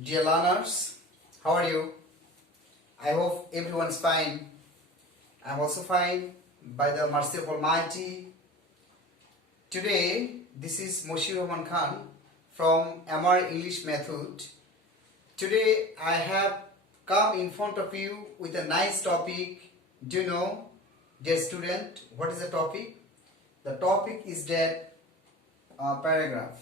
Dear learners, how are you? I hope everyone's fine. I'm also fine by the mercy of Almighty. Today, this is Moshir Rahman Khan from MR English Method. Today, I have come in front of you with a nice topic. Do you know, dear student, what is the topic? The topic is that paragraph.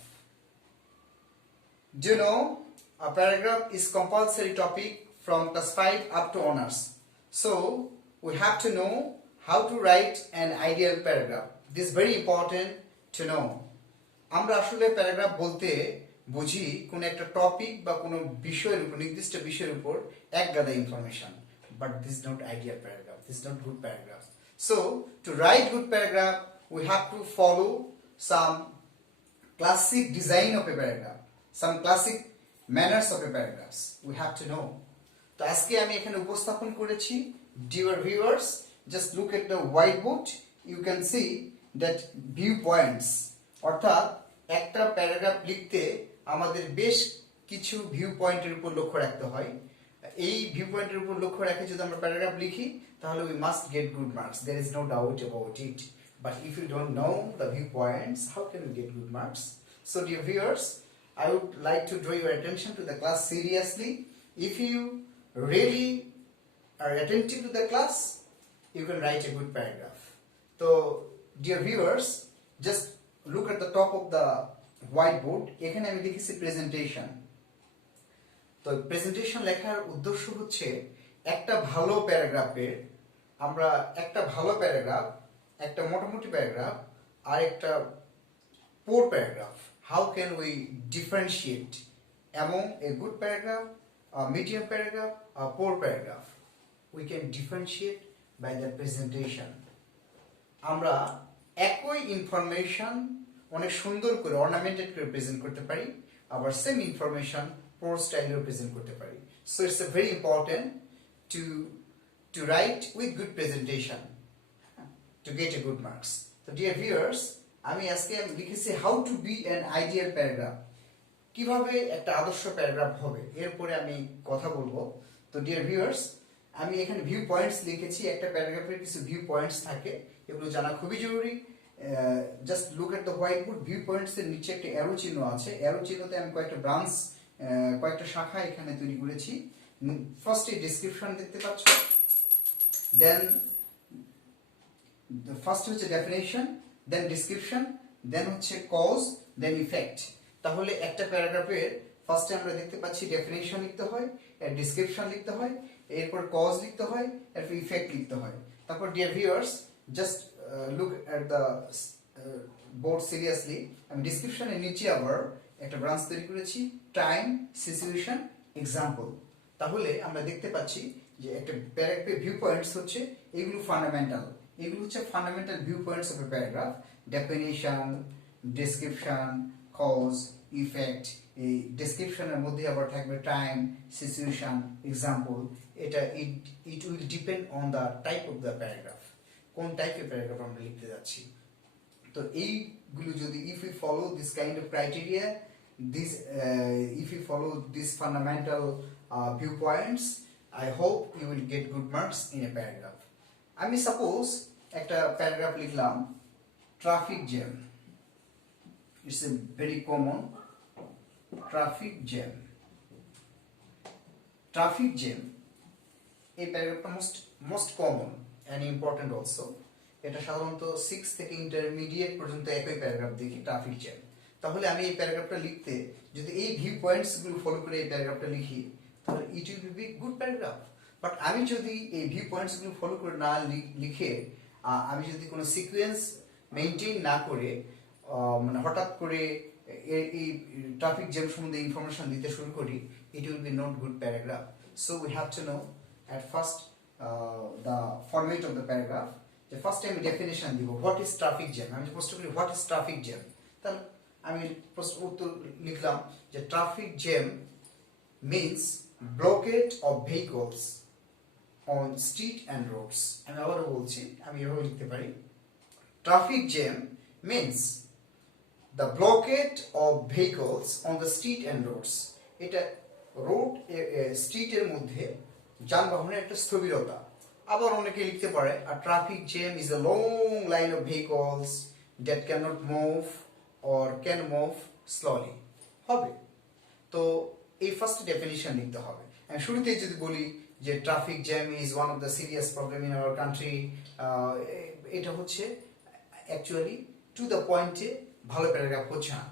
Do you know, a paragraph is compulsory topic from class 5 up to honors. So, we have to know how to write an ideal paragraph. This is very important to know. আমরা আসলে paragraph বলতে বুঝি কোন একটা topic বা কোন বিষয়ের উপর নির্দিষ্ট বিষয়ের উপর এক গাদা information, but this is not ideal paragraph, this is not good paragraph. So, to write good paragraph, we have to follow some classic design of a paragraph, some classic manners of a paragraphs. We have to know. তো আজকে আমি এখানে উপস্থাপন করেছি. Dear viewers, just look at the whiteboard. You can see that view points. অর্থাৎ একটা paragraph লিখতে আমাদের বেশ কিছু ভিউ পয়েন্টের উপর লক্ষ্য রাখতে হয়. এই ভিউ পয়েন্টের উপর লক্ষ্য রেখে যদি আমরা প্যারাগ্রাফ লিখি তাহলে we must get good marks. There is no doubt about it. But if you don't know the viewpoints, how can you get good marks? So dear viewers, I would like to draw your attention to the class seriously. If you really are attentive to the class, you can write a good paragraph. So dear viewers, just look at the top of the whiteboard. এখানে আমি লিখেছি presentation. তো presentation লেখার উদ্দেশ্য হচ্ছে একটা ভালো প্যারাগ্রাফের আমরা একটা ভালো প্যারাগ্রাফ, একটা মোটামুটি প্যারাগ্রাফ আর একটা পোর paragraph, how can we differentiate among a good paragraph, a medium paragraph, a poor paragraph? We can differentiate by the presentation. আমরা একই ইনফরমেশন অনেক সুন্দর করে অর্নামেন্টেড করে প্রেজেন্ট করতে পারি, আবার সেম ইনফরমেশন পোর স্টাইলেও প্রেজেন্ট করতে পারি. So it's very important to write with good presentation to get a good marks. So dear viewers, আমি আজকে লিখেছি how to be an ideal paragraph. কিভাবে একটা আদর্শ প্যারাগ্রাফ হবে এরপরে আমি কথা বলবো. তো ডিয়ার ভিউয়ার্স, আমি এখানে ভিউ পয়েন্টস লিখেছি. একটা প্যারাগ্রাফের কিছু ভিউ পয়েন্টস থাকে, এগুলো জানা খুবই জরুরি. Just look at the white board. View points এর নিচে একটা অ্যারো চিহ্ন আছে. অ্যারো চিহ্নতে আমি কয়েকটা ব্রাঞ্চ, কয়েকটা শাখা এখানে তৈরি করেছি. ফার্স্টে ডেসক্রিপশন দেখতে পাচ্ছ, দেন ফার্স্ট হচ্ছে ডেফিনেশন, দেন ডেসক্রিপশন, দেন হচ্ছে কজ, দেন ইফেক্ট. তাহলে একটা প্যারাগ্রাফের ফার্স্টে আমরা দেখতে পাচ্ছি ডেফিনেশন লিখতে হয়, এর ডেসক্রিপশন লিখতে হয়, এরপর কজ লিখতে হয়, এরপর ইফেক্ট লিখতে হয়. তারপর dear viewers, just look at the board seriously. আমি ডেসক্রিপশনের নিচে আবার একটা ব্রাঞ্চ তৈরি করেছি, টাইম, সিচুয়েশন, এক্সাম্পল. তাহলে আমরা দেখতে পাচ্ছি যে একটা প্যারাগ্রাফের ভিউ পয়েন্টস হচ্ছে এগুলো ফান্ডামেন্টাল. এগুলো হচ্ছে fundamental view points of a paragraph. Definition, description, cause, effect. এই ডেসক্রিপশনের মধ্যে আবার থাকবে টাইম, সিচুয়েশন, এক্সাম্পল. এটা it will depend on the type of the paragraph, কোন টাইপের প্যারাগ্রাফ আমরা লিখতে যাচ্ছি. তো এইগুলো যদি if you follow this kind of criteria, this if you follow this fundamental view points, I hope you will get good marks in a paragraph. আমি suppose একটা প্যারাগ্রাফ লিখলাম traffic jam. It's a very common traffic jam. Traffic jam. এই প্যারাগ্রাফটা most common and important also. এটা সাধারণত 6 থেকে intermediate পর্যন্ত একই paragraph দেখি, ট্রাফিক জ্যাম. তাহলে আমি এই প্যারাগ্রাফটা লিখতে যদি এই ভিউ পয়েন্টস গুলো ফলো করে এই প্যারাগ্রাফটা লিখি তাহলে it will be good paragraph. But আমি যদি এই ভিউ পয়েন্টস গুলো ফলো করে না লিখে আমি যদি কোনো সিকোয়েন্স মেইনটেইন না করে মানে হঠাৎ করে এই ট্রাফিক জ্যাম সম্বন্ধে ইনফরমেশন দিতে শুরু করি, it will be not good paragraph. So we have to know at first the format of the paragraph. যে ফার্স্টে আমি ডেফিনেশন দিব, হোয়াট ইজ ট্রাফিক জ্যাম. আমি প্রশ্ন করি হোয়াট ইজ ট্রাফিক জ্যাম, তাহলে আমি উত্তর লিখলাম যে traffic jam means blockade of vehicles on street and roads. আমি আবারও বলছি, আমি এভাবে লিখতে পারি, traffic jam means the blockade of vehicles on the street and roads. এটা রোড স্ট্রিটের মধ্যে যানবাহনের একটা স্থবিরতা। আবার অনেকে লিখতে পারে a traffic jam is a long line of vehicles that cannot move or can move slowly হবে। তো এই ফার্স্ট ডেফিনিশন লিখতে হবে। আমি শুরুতেই যদি বলি যে traffic jam is one of the serious problem in our country, এটা হচ্ছে অ্যাকচুয়ালি টু দ্য পয়েন্টে ভালো প্যারাগ্রাফ হচ্ছে না।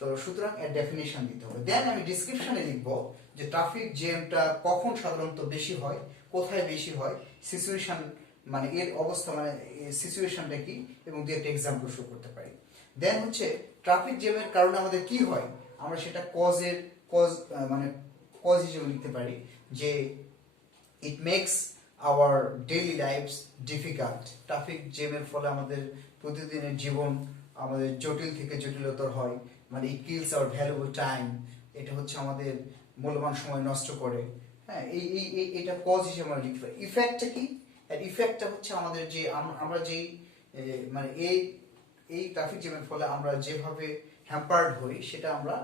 তো সুতরাং এর ডেফিনিশন দিতে হবে। দেন আমি ডিসক্রিপশনে লিখবো যে ট্রাফিক জ্যামটা কখন সাধারণত বেশি হয়, কোথায় বেশি হয়, সিচুয়েশন মানে এর অবস্থা মানে সিচুয়েশনটা কি, এবং দু একটা এক্সাম্পল শো করতে পারি। দেন হচ্ছে ট্রাফিক জ্যামের কারণে আমাদের কি হয়, আমরা সেটা কজ মানে কজ হিসেবে লিখতে পারি যে it makes our daily lives difficult. Traffic জ্যামের ফলে আমাদের প্রতিদিনের জীবন আমাদের জটিল থেকে জটিলতর হয়, মানে ইট কিলস আওয়ার ভ্যালুয়েবল টাইম, এটা হচ্ছে আমাদের মূল্যবান সময় নষ্ট করে। হ্যাঁ, এটা কজ হিসেবে আমরা লিখতে পারি। ইফেক্টটা কি? ইফেক্টটা হচ্ছে আমাদের যে আমরা যেই মানে এই ট্রাফিক জ্যামের ফলে আমরা যেভাবে হ্যাম্পার্ড হই সেটা আমরা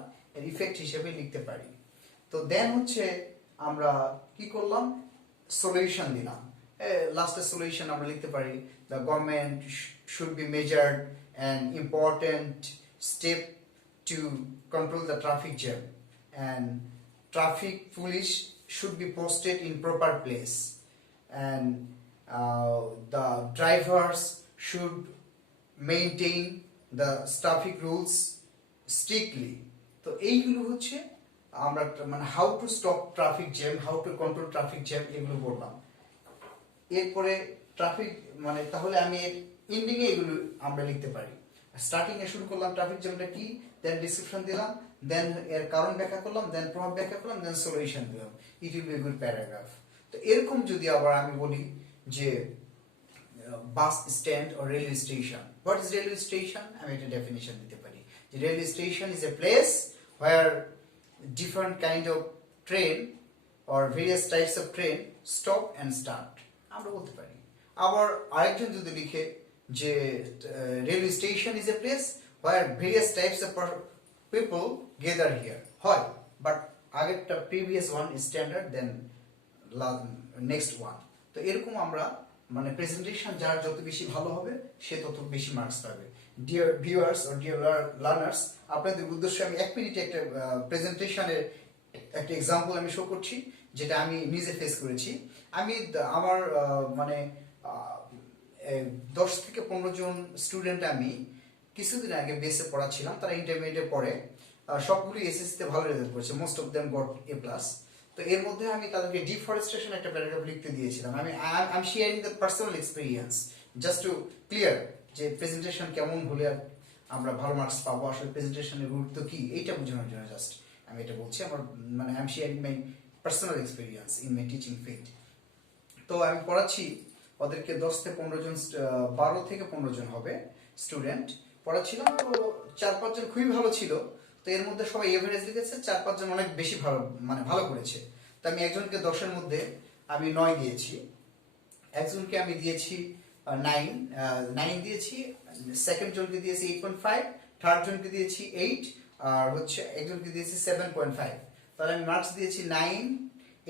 ইফেক্ট হিসেবে লিখতে পারি। তো দেন হচ্ছে আমরা কি করলাম, সলিউশন দিলাম। লাস্টের সলিউশন আমরা লিখতে পারি the government should be measured and important step to control the traffic jam, and traffic police should be posted in proper place, and the drivers should maintain the traffic rules strictly. তো এইগুলো হচ্ছে আমরা মানে how to stop traffic jam, how to control traffic jam, এগুলো বললাম। এরপরে traffic মানে তাহলে আমি এন্ডিং এ এগুলো আমরা লিখতে পারি। স্টার্টিং এ শুরু করলাম ট্রাফিক জ্যামটা কি, দেন ডিসক্রিপশন দিলাম, দেন এর কারণ ব্যাখ্যা করলাম, দেন প্রভাব ব্যাখ্যা করলাম, দেন সলিউশন দিলাম। It will B a good paragraph. তো এরকম যদি আবার আমি বলি যে bus stand or railway station, what is railway station, আমি একটা ডেফিনিশন দিতে পারি যে railway station is a place where different kind of train or various types of train stop and start, আমরা বলতে পারি। আবার আরেকজন যদি লিখে যে railway station is a place where various types of people gather here, হয়, বাট আগেরটা previous one standard, then next one. তো এরকম আমরা মানে প্রেজেন্টেশন যার যত বেশি ভালো হবে সে তত বেশি মার্কস পাবে। Dear viewers or dear learners, আপনাদের উদ্দেশ্যে আমি 1 মিনিটে একটা প্রেজেন্টেশনের একটা এক্সাম্পল আমি শো করছি যেটা আমি নিজে ফেস করেছি। আমি আমার মানে 10 থেকে 15 জন স্টুডেন্ট আমি কিছুদিন আগে বেসে পড়াচ্ছিলাম, তারা ইন্টারমিডিয়েটে পড়ে, সবগুলি এসএসসি তে ভালো রেজাল্ট করেছে, most of them got a plus. তো এর মধ্যে আমি তাদেরকে ডিফরেস্টেশন একটা প্যারাগ্রাফ লিখতে দিয়েছিলাম। আমি I am sharing the personal experience just to clear যে প্রেজেন্টেশন কেমন হলে আমরা ভালো মার্কস পাবো, আসলে প্রেজেন্টেশনের গুরুত্ব কি, এইটা বোঝানোর জন্য জাস্ট আমি এটা বলছি। আমার মানে I am sharing my personal experience in my teaching field. তো আমি পড়াচ্ছি ওদেরকে 10 থেকে 15 জন, 12 থেকে 15 জন হবে স্টুডেন্ট পড়াচ্ছিলাম। তো 4-5 জন খুবই ভালো ছিল। তো এর মধ্যে সবাই এভারেজ লিখেছে, 4-5 জন অনেক বেশি ভালো মানে ভালো করেছে। তো আমি একজনকে 10-এর মধ্যে আমি 9 দিয়েছি, একজনকে আমি দিয়েছি 9 দিয়েছি, সেকেন্ড জনকে দিয়েছি 8.5, থার্ড জনকে দিয়েছি 8, আর হচ্ছে একজনকে দিয়েছি 7.5। তাহলে আমি মার্কস দিয়েছি 9,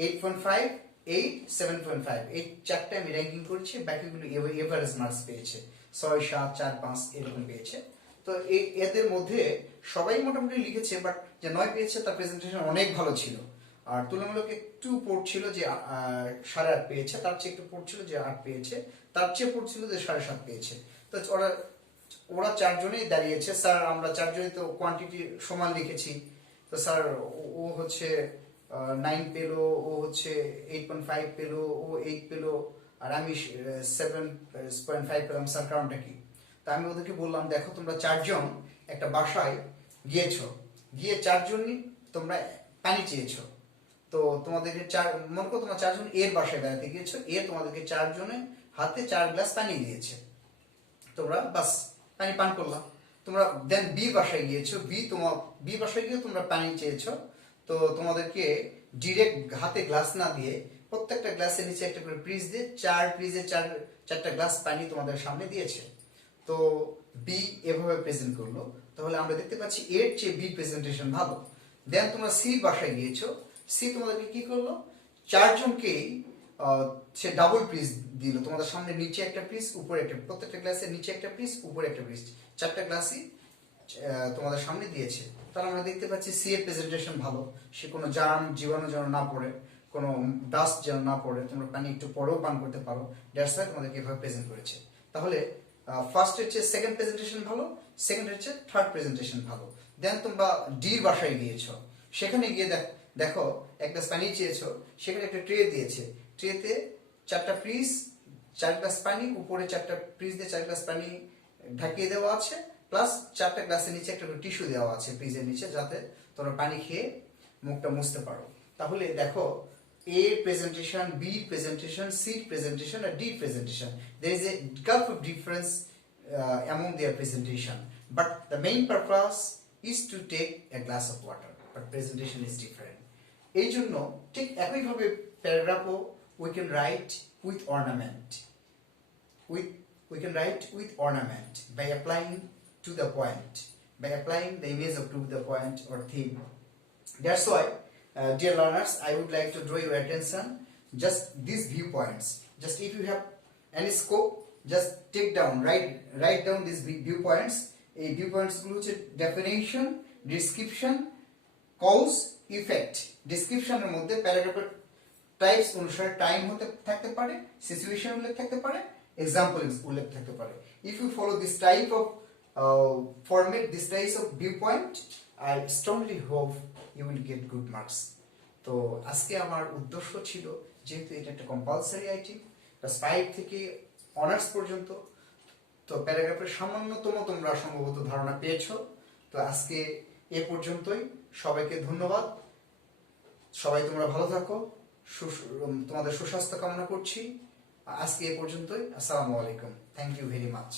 8.5, 8, 7.5। এই চারটে আমি র্যাঙ্কিং করছি, বাকিগুলো এভারেজ মার্কস পেয়েছে, 6, 7, 4, 5 এরকম পেয়েছে। তো এদের মধ্যে সবাই মোটামুটি লিখেছে, বাট যে 9 পেয়েছে তার প্রেজেন্টেশন অনেক ভালো ছিল, আর তুলনামূলক একটু পড়ছিল যে 8.5 পেয়েছে, তার চেয়ে একটু পড়ছিল যে 8 পেয়েছে, তার চেয়ে পড়ছিল যে 7.5 পেয়েছে। তো ওরা 4 জনেই দাঁড়িয়েছে, স্যার আমরা 4 জনই তো কোয়ান্টিটি সমান লিখেছি। তো স্যার ও হচ্ছে 9 পেলো, ও হচ্ছে 8.5 পেলো, ও 8 পেলো, আর আমি 7.5 পেলাম, স্যার কারণটা কি? তা আমি ওদেরকে বললাম, দেখো তোমরা 4 জন একটা বাসায় গিয়েছো, গিয়ে 4 জনই তোমরা পানি চেয়েছো। তো তোমাদেরকে মনে করো তোমরা 4 জন এর বাসায় বেড়াতে গিয়েছো, এ তোমাদেরকে 4 জনের হাতে 4 গ্লাস পানি দিয়েছে, তোমরা বাস পানি পান করলাম। তোমরা দেন বি বাসায় গিয়েছো, বি বাসায় গিয়ে তোমরা পানি চেয়েছো, তো তোমাদেরকে ডিরেক্ট হাতে গ্লাস না দিয়ে প্রত্যেকটা গ্লাসের নিচে একটা করে প্রিজ দিয়ে 4 প্রিজে 4টা গ্লাস পানি তোমাদের সামনে দিয়েছে। তো বি এভাবে প্রেজেন্ট করলো, তাহলে আমরা দেখতে পাচ্ছি এর চেয়ে বি প্রেজেন্টেশন ভালো। দেন তোমরা সি বাসায় গিয়েছো, সি তোমাদেরকে কি করলো, চারজনকেই সে ডাবল পিস দিল, তোমাদের সামনে নিচে একটা পিস উপরে একটা, প্রত্যেকটা ক্লাসের নিচে একটা পিস উপরে একটা পিস, চারটা ক্লাসই তোমাদের সামনে দিয়েছে। তাহলে আমরা দেখতে পাচ্ছি সি এর প্রেজেন্টেশন ভালো, সে কোনো জার্ম জীবাণু যেন না পড়ে, কোনো ডাস্ট যেন না পড়ে, তোমরা পানি একটু পরেও পান করতে পারো, দ্যাটস ওয়াই তোমাদেরকে এভাবে প্রেজেন্ট করেছে। তাহলে ফার্স্ট হচ্ছে সেকেন্ড প্রেজেন্টেশন ভালো, সেকেন্ড হচ্ছে থার্ড প্রেজেন্টেশন ভালো। দেন তোমরা ডির বাসায় গিয়েছো, সেখানে গিয়ে দেখো একটা পানি চেয়েছো, সেখানে একটা ট্রে দিয়েছে, ট্রেতে চারটা পিস, 4 গ্লাস পানি, উপরে চারটা পিস দিয়ে 4 গ্লাস পানি ঢাকিয়ে দেওয়া আছে, প্লাস চারটা গ্লাসের নিচে একটা টিস্যু দেওয়া আছে ফ্রিজের নিচে, যাতে তোমরা পানি খেয়ে মুখটা মুছতে পারো। তাহলে দেখো A presentation, B presentation, C presentation, and D presentation. There is a gulf of difference among their presentation, but the main purpose is to take a glass of water. But presentation is different. এই জন্য ঠিক একইভাবে প্যারাগ্রাফও we can write with ornament. We can write with ornament by applying to the point, by applying the image of to the point or theme. That's why, dear learners, I would like to draw your attention just these viewpoints. Just if you have any scope, just take down, write down these viewpoints. A viewpoints গুলো হচ্ছে definition, description, cause, effect. Description এর মধ্যে প্যারাগ্রাফের types অনুসারে time হতে থাকতে পারে, situation উল্লেখ থাকতে পারে, এক্সাম্পল উল্লেখ থাকতে পারে। If you follow this type of format, this type of viewpoint, I strongly hope you will get good marks. তো আজকে আমার উদ্দেশ্য ছিল, যেহেতু এটা একটা কম্পালসারি আইটেম, ক্লাস 5 থেকে অনার্স পর্যন্ত, তো প্যারাগ্রাফের সামান্যতম তোমরা সম্ভবত ধারণা পেয়েছো। তো আজকে এ পর্যন্তই, সবাইকে ধন্যবাদ, সবাই তোমরা ভালো থাকো, তোমাদের সুস্বাস্থ্য কামনা করছি। আজকে এ পর্যন্তই, আসসালামু আলাইকুম, থ্যাংক ইউ ভেরি মাচ।